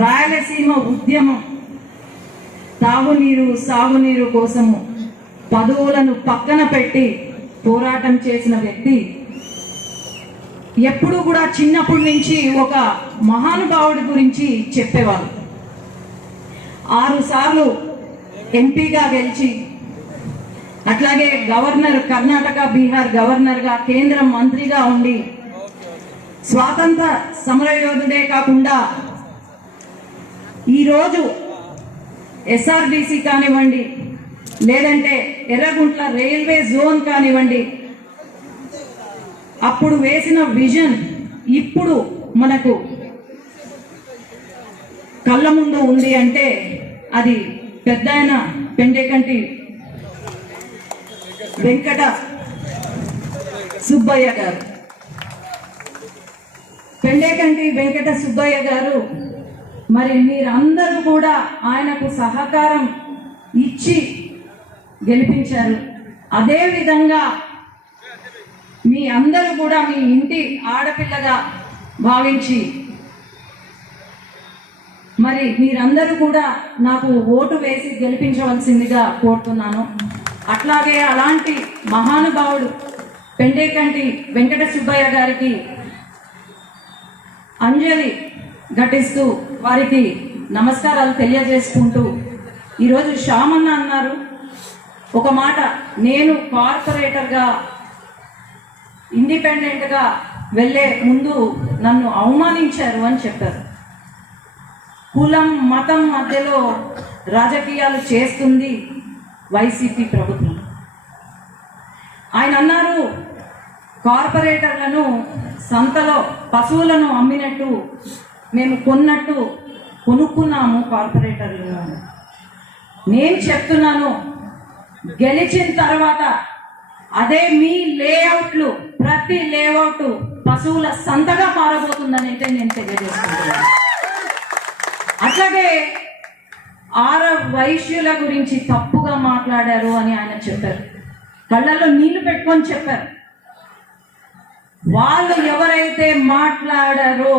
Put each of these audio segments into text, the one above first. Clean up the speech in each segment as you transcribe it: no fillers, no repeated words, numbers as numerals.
రాయలసీమ ఉద్యమం తాగునీరు సాగునీరు కోసము పదవులను పక్కన పెట్టి పోరాటం చేసిన వ్యక్తి ఎప్పుడు కూడా చిన్నప్పటి నుంచి ఒక మహానుభావుడి గురించి చెప్పేవారు. 6 సార్లు ఎంపీగా గెలిచి అట్లాగే గవర్నర్, కర్ణాటక బీహార్ గవర్నర్గా, కేంద్ర మంత్రిగా ఉండి స్వాతంత్ర సమరయోధుడే కాకుండా ఈరోజు ఎస్ఆర్బీసీ కానివ్వండి, లేదంటే ఎర్రగుంట్ల రైల్వే జోన్ కానివ్వండి, అప్పుడు వేసిన విజన్ ఇప్పుడు మనకు కళ్ళ ముందు ఉంది అంటే అది పెద్దాయన పెండేకంటి వెంకట సుబ్బయ్య గారు. పెండేకంటి వెంకట సుబ్బయ్య గారు మరి మీరందరూ కూడా ఆయనకు సహకారం ఇచ్చి గెలిపించారు. అదే విధంగా మీ అందరూ కూడా మీ ఇంటి ఆడపిల్లగా భావించి మరి మీరందరూ కూడా నాకు ఓటు వేసి గెలిపించవలసిందిగా కోరుతున్నాను. అట్లాగే అలాంటి మహానుభావుడు పెండేకంటి వెంకట సుబ్బయ్య గారికి అంజలి ఘటిస్తూ వారికి నమస్కారాలు తెలియజేసుకుంటూ, ఈరోజు శ్యామన్న అన్నారు ఒక మాట, నేను కార్పొరేటర్గా ఇండిపెండెంట్గా వెళ్ళే ముందు నన్ను అవమానించారు అని చెప్పారు. కులం మతం మధ్యలో రాజకీయాలు చేస్తుంది వైసీపీ ప్రభుత్వం. ఆయన అన్నారు, కార్పొరేటర్లను సంతలో పశువులను అమ్మినట్టు మేము కొనుక్కున్నాము కార్పొరేటర్లను. నేను చెప్తున్నాను, గెలిచిన తర్వాత అదే మీ లేఅవుట్లు, ప్రతి లేఅవుట్ పశువుల సంతగా మారబోతుందని అయితే నేను తెలియజేస్తున్నాను. అట్లాగే వైశ్యుల గురించి తప్పుగా మాట్లాడారు అని ఆయన చెప్పారు. కళ్ళల్లో నీళ్లు పెట్టుకొని చెప్పారు. వాళ్ళు ఎవరైతే మాట్లాడారో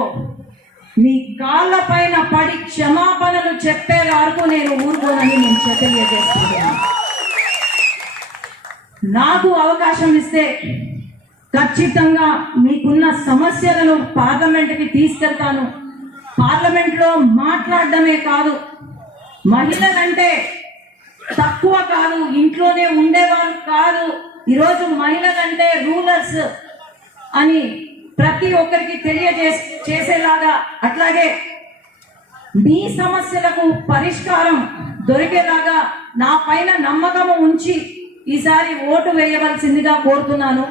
మీ కాళ్ళ పైన పడి క్షమాపణలు చెప్పే వరకు నేను ఊరుకోనని నేను తెలియజేస్తున్నాను. నాకు అవకాశం ఇస్తే ఖచ్చితంగా మీకున్న సమస్యలను పార్లమెంట్కి తీసుకెళ్తాను. పార్లమెంట్లో మాట్లాడడమే కాదు, మహిళలంటే తక్కువ కాదు, ఇంట్లోనే ఉండేవారు కాదు. ఈరోజు మహిళలంటే రూలర్స్ అని ప్రతి ఒక్కరికి తెలియజేసేలాగా, అట్లాగే మీ సమస్యలకు పరిష్కారం దొరికేలాగా నా పైన నమ్మకము ఉంచి ఈసారి ఓటు వేయవలసిందిగా కోరుతున్నాను.